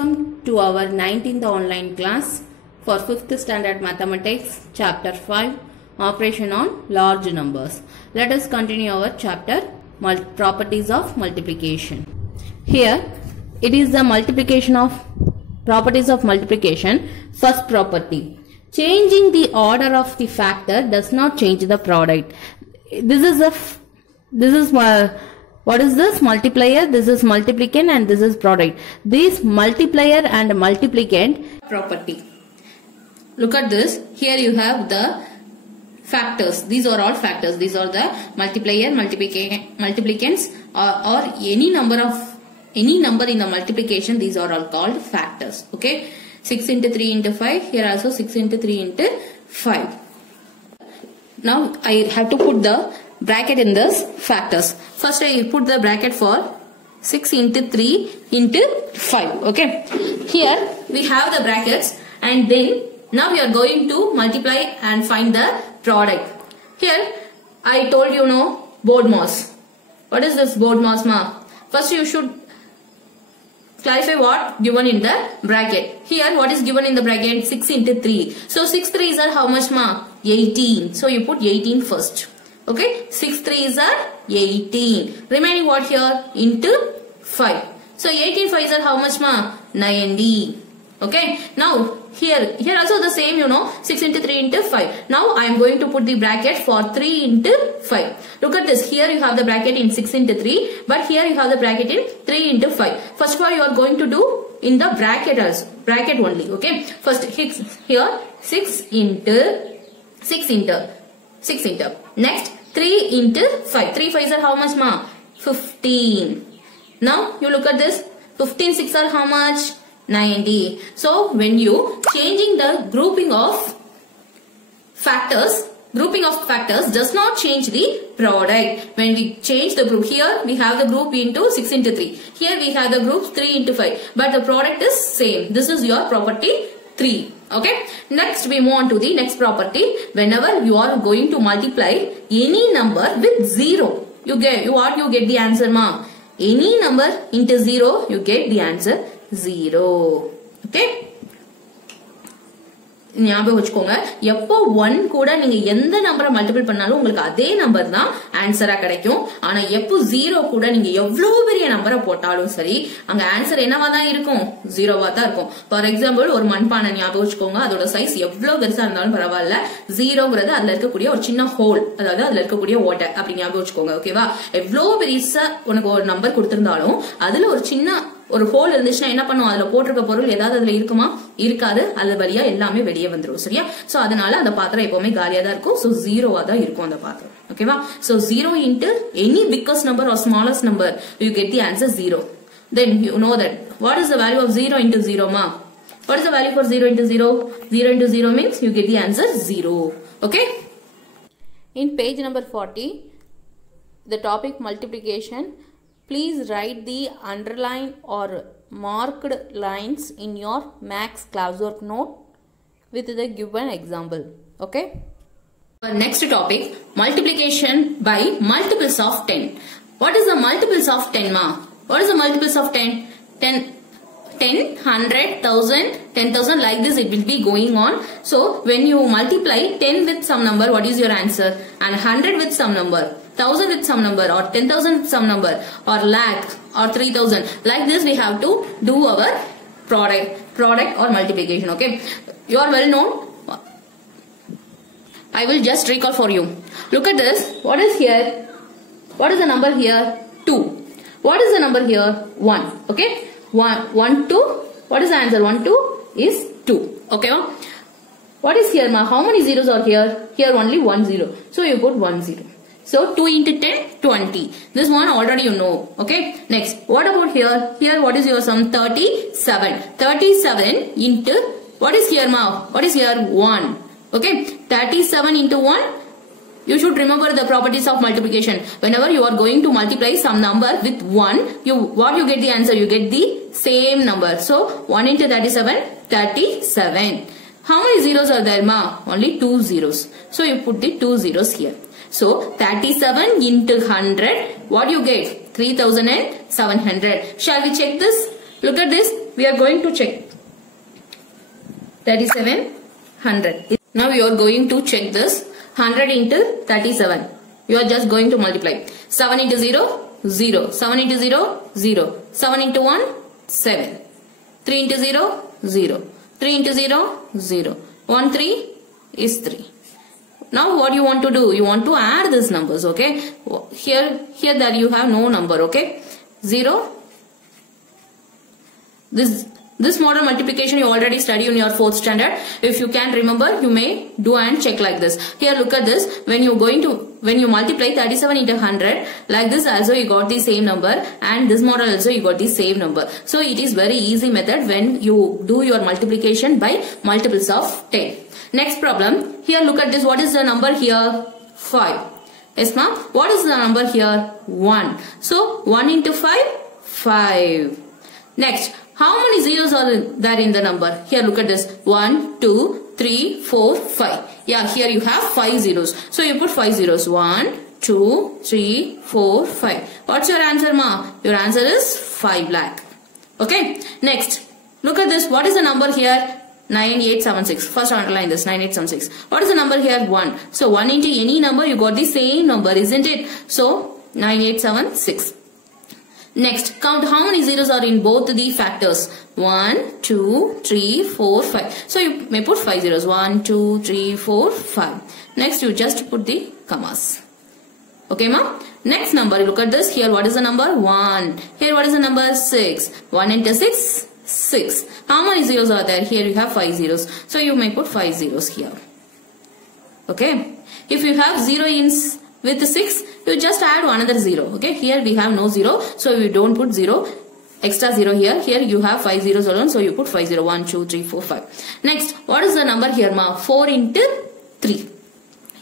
Welcome to our 19th online class for 5th standard mathematics chapter 5 operation on large numbers. Let us continue our chapter properties of multiplication. Here it is the multiplication of properties of multiplication. First property, changing the order of the factor does not change the product. What is this? Multiplier, this is multiplicand, and this is product. This multiplier and multiplicand property. Look at this. Here you have the factors. These are all factors. These are the multiplier, multiplicands, or any number in the multiplication. These are all called factors. Okay. 6 into 3 into 5. Here also 6 into 3 into 5. Now I have to put the bracket in this factors. First I put the bracket for 6 into 3 into 5. Okay. Here we have the brackets, and then now we are going to multiply and find the product. Here I told you BODMAS. What is this BODMAS, ma? First you should clarify what given in the bracket. Here what is given in the bracket? 6 into 3. So 6 3s are how much, ma? 18. So you put 18 first. Okay, 6 3s are 18. Remaining what here? Into 5. So 18 5s are how much, ma? 90. Okay, now here also the same, 6 into 3 into 5. Now I am going to put the bracket for 3 into 5. Look at this. Here you have the bracket in 6 into 3, but here you have the bracket in 3 into 5. First of all, you are going to do in the bracket only. Okay, first here 6 into 6 into. Next 3 into 5. 3 5s are how much, ma? 15. Now you look at this. 15 6 are how much? 90. So when you changing the grouping of factors does not change the product. When we change the group, here we have the group into 6 into 3. Here we have the group 3 into 5. But the product is same. This is your property 3. Okay. Next we move on to the next property. Whenever you are going to multiply any number with 0, you get the answer, ma? Any number into 0, you get the answer 0. Okay. ஞாபகம் வச்சுக்கோங்க, எப்போ 1 கூட நீங்க எந்த நம்பரை multiple பண்ணாலும் உங்களுக்கு அதே நம்பர் தான் ஆன்சரா கிடைக்கும். ஆனா எப்போ 0 கூட நீங்க எவ்வளவு பெரிய நம்பரை போட்டாலும் சரி, அங்க ஆன்சர் என்னவா தான் இருக்கும்? 0வா தான் இருக்கும். ஃபார் எக்ஸாம்பிள், ஒரு மண்பானை ஞாபகம் வச்சுக்கோங்க, அதோட சைஸ் எவ்வளவு பெருசா இருந்தாலும் பரவாயில்ல, 0ங்கிறது அதுல இருக்கக்கூடிய ஒரு சின்ன ஹோல், அதாவது அதுல இருக்கக்கூடிய ஓட்டை அப்படி ஞாபகம் வச்சுக்கோங்க. ஓகேவா? எவ்வளவு பெருசா உனக்கு ஒரு நம்பர் கொடுத்திருந்தாலும் அதுல ஒரு சின்ன ஒரு ஹோல் இருந்துச்சுன்னா என்ன பண்ணும்? அதுல போட்டிருக்க பொருள் ஏதாவது அதுல இருக்குமா? இருக்காது. அது வழியா எல்லாமே வெளியே வந்துரும். சரியா? சோ அதனால அந்த பாத்திரம் எப்பவுமே காலியா தான் இருக்கும். சோ 0வா தான் இருக்கும் அந்த பாத்திரம். ஓகேவா? So 0 into any biggest number or smallest number, you get the answer 0. Then you know that what is the value of 0 into 0, ma? What is the value for 0 into 0? 0 into 0 means you get the answer 0. Okay? In page number 40, the topic multiplication. Please write the underline or marked lines in your max classwork note with the given example. Okay. Our next topic, multiplication by multiples of 10. What is the multiples of 10, ma? What is the multiples of 10? 10, 100, 1000, 10,000, like this it will be going on. So when you multiply 10 with some number, what is your answer? And 100 with some number, 1000 with some number, or 10,000 with some number, or lakh, or 3000. Like this we have to do our product or multiplication. Okay, you are well known. I will just recall for you. Look at this. What is here? What is the number here? 2. What is the number here? 1. Okay, 1 2. What is the answer? 1 2 is 2. Okay. What is here, ma? How many zeros are here? Here only 1 0. So you put 1 0. So 2 into 10, 20. This one already you know. Okay. Next, what about here? Here what is your sum? 37. 37 into, what is here, ma? What is here? 1. Okay. 37 into 1. You should remember the properties of multiplication. Whenever you are going to multiply some number with 1, what you get the answer? You get the same number. So 1 into 37, 37. How many zeros are there, ma? Only 2 zeros. So you put the 2 zeros here. So 37 into 100, what you get? 3700. Shall we check this? Look at this. we are going to check 3700. Now you are going to check this 100 into 37. You are just going to multiply. 7 into 0, 0. 7 into 0, 0. 7 into 1, 7. 3 into 0, 0. 3 into 0, 0. 1, 3 is 3. Now what you want to do? You want to add these numbers, okay? Here that you have no number, okay? 0. This model multiplication you already studied in your 4th standard. If you can remember, you may do and check like this. Here look at this. When you multiply 37 into 100, like this also you got the same number, and this model also you got the same number. So it is very easy method when you do your multiplication by multiples of 10. Next problem. Here look at this. What is the number here? 5. Yes ma'am. What is the number here? 1. So 1 into 5, 5. Next. How many zeros are there in the number? Here look at this. 1, 2, 3, 4, 5. Yeah, here you have 5 zeros. So you put 5 zeros. 1, 2, 3, 4, 5. What's your answer, ma? Your answer is 5 lakh. Okay. Next. Look at this. What is the number here? 9876. First underline this. 9876. What is the number here? 1. So 1 into any number you got the same number, isn't it? So 9876. Next, count how many zeros are in both the factors. 1, 2, 3, 4, 5. So you may put 5 zeros. 1, 2, 3, 4, 5. Next, you just put the commas. Okay, ma'am? Next number, look at this. Here, what is the number? 1. Here, what is the number? 6. 1 into 6, 6. How many zeros are there? Here you have 5 zeros. So you may put 5 zeros here. Okay. If you have 0 with 6, you just add another 0. Okay. Here we have no 0. So you don't put 0. Extra 0 here. Here you have 5 zeros alone. So you put 5 0. 1, 2, 3, 4, 5. Next, what is the number here, ma? 4 into 3.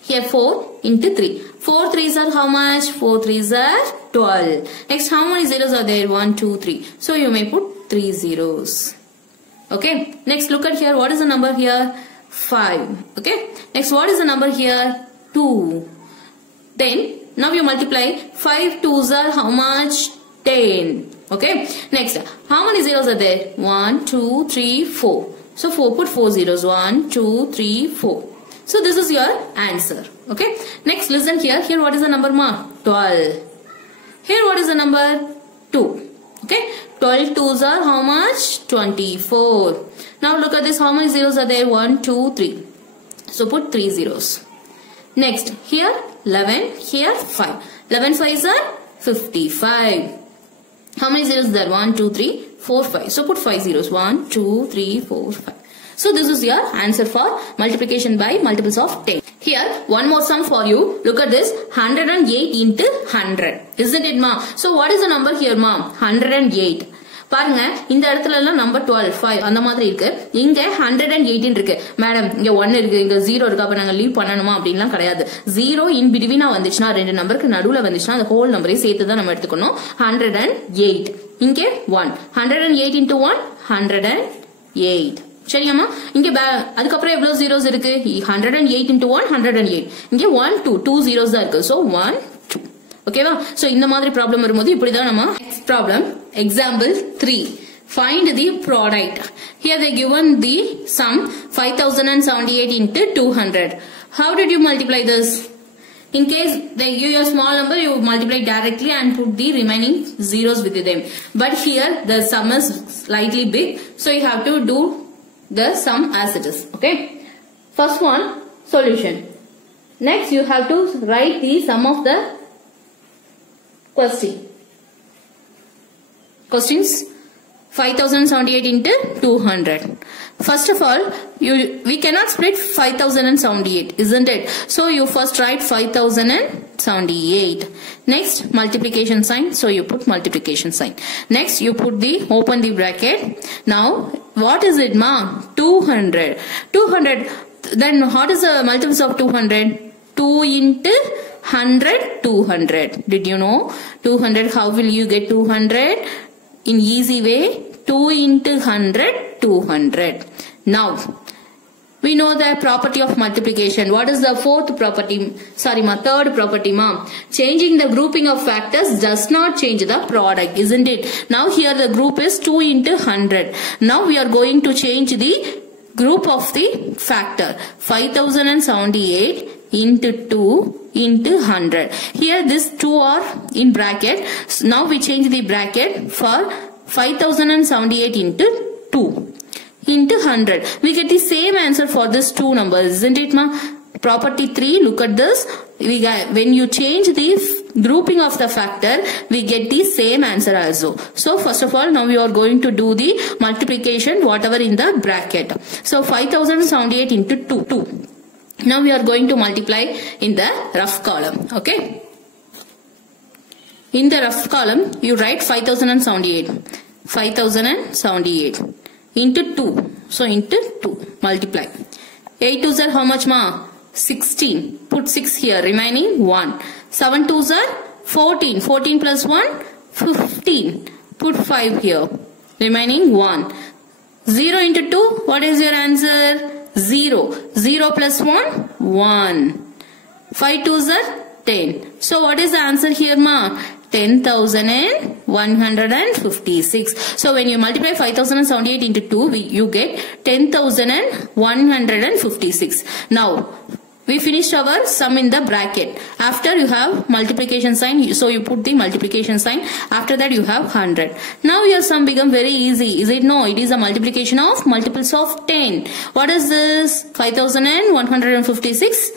Here 4 into 3. 4 3s are how much? 4 3s are 12. Next, how many zeros are there? 1, 2, 3. So you may put 3 zeros. Okay. Next, look at here. What is the number here? 5. Okay. Next, what is the number here? 2. Then, now you multiply. 5 2s are how much? 10. Okay. Next, how many zeros are there? 1, 2, 3, 4. So, put 4 zeros. 1, 2, 3, 4. So, this is your answer. Okay. Next, listen here. Here, what is the number, ma? 12. Here, what is the number? 2. Okay. 12 2s are how much? 24. Now, look at this. How many zeros are there? 1, 2, 3. So, put 3 zeros. Next, here 11, here 5. 11 5s are 55. How many zeros there? 1, 2, 3, 4, 5. So, put 5 zeros. 1, 2, 3, 4, 5. So, this is your answer for multiplication by multiples of 10. Here, one more sum for you. Look at this. 108 into 100. Isn't it, ma? So, what is the number here, ma? 108. பாருங்க இந்த இடத்துல எல்லாம் number 12 5 அந்த மாதிரி இருக்கு. இங்க 118 இருக்கு. Madam இங்க 1 இருக்கு, இங்க 0 இருக்கு. அப்ப நாங்க லீவ் பண்ணணுமா அப்படின்லாம் கிடையாது. 0 இன் பிட்வீனா வந்துச்சுனா ரெண்டு நம்பருக்கு நடுவுல வந்துச்சுனா அந்த ஹோல் நம்பரையும் சேர்த்து தான் நம்ம எடுத்துக்கணும். 108. இங்க 1. 108 into 1 108. சரியாமா? இங்க அதுக்கப்புறம் எவ்வளவு zeros இருக்கு? 108 into 1 108. இங்க 1 2 zeros தான் இருக்கு. So 1 2. ஓகேவா? சோ இந்த மாதிரி ப்ராப்ளம் வரும்போது இப்படி தான் நம்ம next problem example 3. Find the product. Here they given the sum 5078 into 200. How did you multiply this? In case they give you a small number, you multiply directly and put the remaining zeros with them. But here the sum is slightly big, so you have to do the sum as it is. Okay. First one, solution. Next you have to write the sum of the question. Questions 5078 into 200. First of all, we cannot split 5078, isn't it? So you first write 5078. Next, multiplication sign. So you put multiplication sign. Next, you put open the bracket. Now, what is it, ma? 200. 200. Then what is the multiples of 200? 2 into 100, 200. Did you know? 200, how will you get 200? In easy way, 2 into 100, 200. Now, We know the property of multiplication. What is the fourth property? Sorry, third property, ma. Changing the grouping of factors does not change the product, isn't it? Now here the group is 2 into 100. Now we are going to change the group of the factor. 5078 into 2 into 100. Here this 2 are in bracket. So now we change the bracket for 5078 into 2. Into 100. We get the same answer for this two numbers, isn't it, ma? Property 3, look at this. When you change the grouping of the factor, we get the same answer also. So first of all, now we are going to do the multiplication, whatever in the bracket. So 5078 into 2. Now we are going to multiply in the rough column. Okay. In the rough column, you write 5078. 5078. Into 2. So into 2. Multiply. 8 2s are how much, ma? 16. Put 6 here. Remaining 1. 7 2s are 14. 14 plus 1. 15. Put 5 here. Remaining 1. 0 into 2. What is your answer? 0. 0 plus 1. 1. 5 2s are 10. So what is the answer here, ma? 10,156. So when you multiply 5078 into 2, you get 10,156. Now, we finished our sum in the bracket. After you have multiplication sign, so you put the multiplication sign. After that you have 100. Now your sum become very easy. Is it? No, it is a multiplication of multiples of 10. What is this? 5156.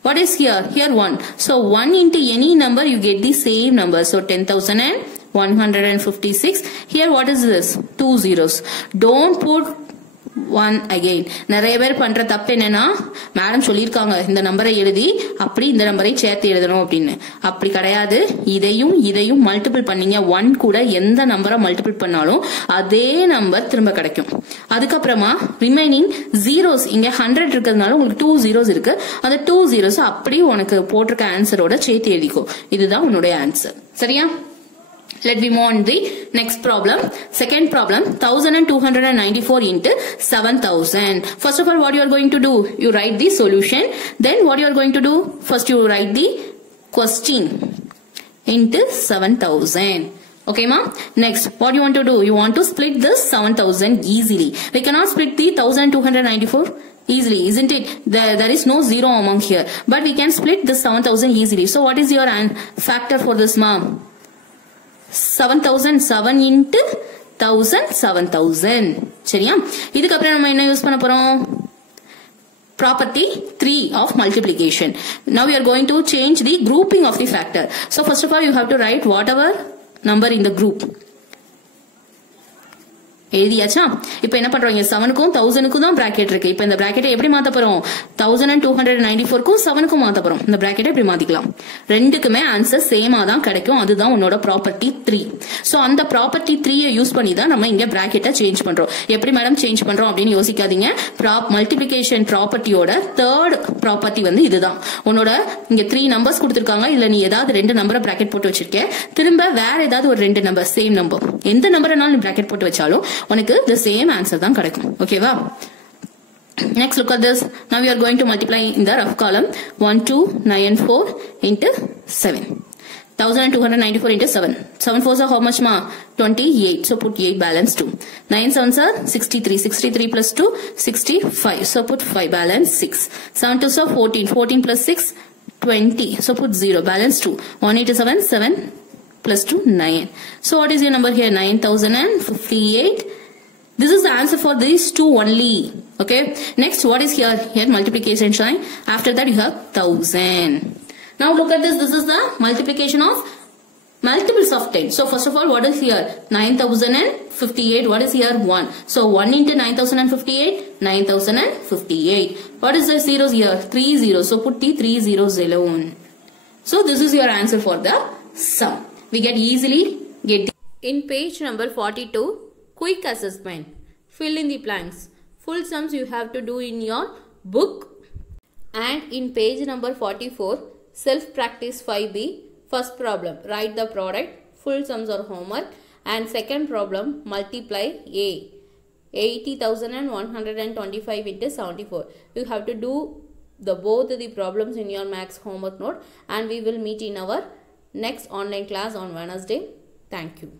What is here? Here 1. So 1 into any number you get the same number. So 10,156. Here what is this? 2 zeros. Don't put 1 again. நிறைய பேர் பண்ற தப்பு என்னன்னா, madam சொல்லிருக்காங்க இந்த நம்பரை எழுதி அப்படி இந்த நம்பரை சேர்த்து எழுதணும் அப்படின்னு. அப்படி கிடையாது. இதையும் மல்டிபிள் பண்ணீங்க 1 கூட எந்த நம்பரை மல்டிபிள் பண்ணாலும் அதே நம்பர் திரும்ப கிடைக்கும். அதுக்கப்புறமா ரிமைனிங் ஜீரோஸ், இங்க 100 இருக்கிறதுனால உங்களுக்கு 2 zeros இருக்கு. அந்த 2 zeros அப்படி உனக்கு போட்டிருக்க ஆன்சரோட சேர்த்து எழுதிக்கோ. இதுதான் உன்னுடைய ஆன்சர். சரியா? Let me move on the next problem. Second problem, 1294 into 7000. First of all, what you are going to do? You write the solution. Then what you are going to do? First you write the question into 7000. Okay, ma? Next, what you want to do? You want to split this 7000 easily. We cannot split the 1294 easily, isn't it? There is no zero among here. But we can split this 7000 easily. So what is your factor for this, ma? 7007 into 1000 7000. சரியா? இதுக்கு அப்புறம் நம்ம என்ன use பண்ண போறோம்? Property 3 of multiplication. Now we are going to change the grouping of the factor. So first of all you have to write whatever number in the group. எழுதியாச்சா? இப்போ என்ன பண்றோம்? 7க்கும் 1000க்கும் தான் பிராக்கெட் இருக்கு. இப்போ இந்த பிராக்கெட்டை எப்படி மாத்த போறோம்? 1294க்கும் 7க்கும் மாத்த போறோம். இந்த பிராக்கெட்டை எப்படி மாத்திக்கலாம்? ரெண்டுக்குமே ஆன்சர் சேமா தான் கிடைக்கும். அதுதான் உன்னோட ப்ராப்பர்ட்டி 3. சோ அந்த ப்ராப்பர்ட்டி 3 யூஸ் பண்ணி தான் நம்ம இங்க பிராக்கெட்டை சேஞ்ச் பண்றோம். எப்படி மேடம் சேஞ்ச் பண்றோம் அப்படின்னு யோசிக்காதீங்க. மல்டிப்ளிகேஷன் ப்ராப்பர்ட்டியோட தேர்ட் ப்ராப்பர்ட்டி வந்து இதுதான். உன்னோட இங்க 3 நம்பர்ஸ் கொடுத்திருக்காங்க. இல்ல நீ ஏதாவது 2 நம்பரை பிராக்கெட் போட்டு வச்சிருக்க. திரும்ப வேற ஏதாவது ஒரு 2 நம்பர் சேம் நம்பர் எந்த நம்பர்னாலும் நீ பிராக்கெட் போட்டு வச்சாலும் உனக்கு the same answer தான் கிடைக்கும். ஓகேவா? Next, look at this. Now we are going to multiply in the rough column. 1294 into 7. 1294 into 7. 7 4s are how much, ma? 28. So put 8 balance 2. 9 7s are 63. 63 plus 2, 65. So put 5 balance 6. 7 2s are 14. 14 plus 6, 20. So put 0 balance 2. 187, 7 plus 2, 9. So what is your number here? 9058. This is the answer for these two only. Okay. Next, what is here? Here multiplication sign. After that you have 1000. Now look at this. This is the multiplication of multiples of 10. So first of all, what is here? 9058. What is here? 1. So 1 into 9058, 9058. What is the zeros here? 3 zeros. So put the 3 zeros alone. So this is your answer for the sum. We easily get in page number 42, quick assessment. Fill in the blanks. Full sums you have to do in your book. And in page number 44, self practice 5B. First problem, write the product. Full sums or homework. And second problem, multiply A. 80,125 into 74. You have to do both the problems in your maths homework note, and we will meet in our next online class on Wednesday. Thank you.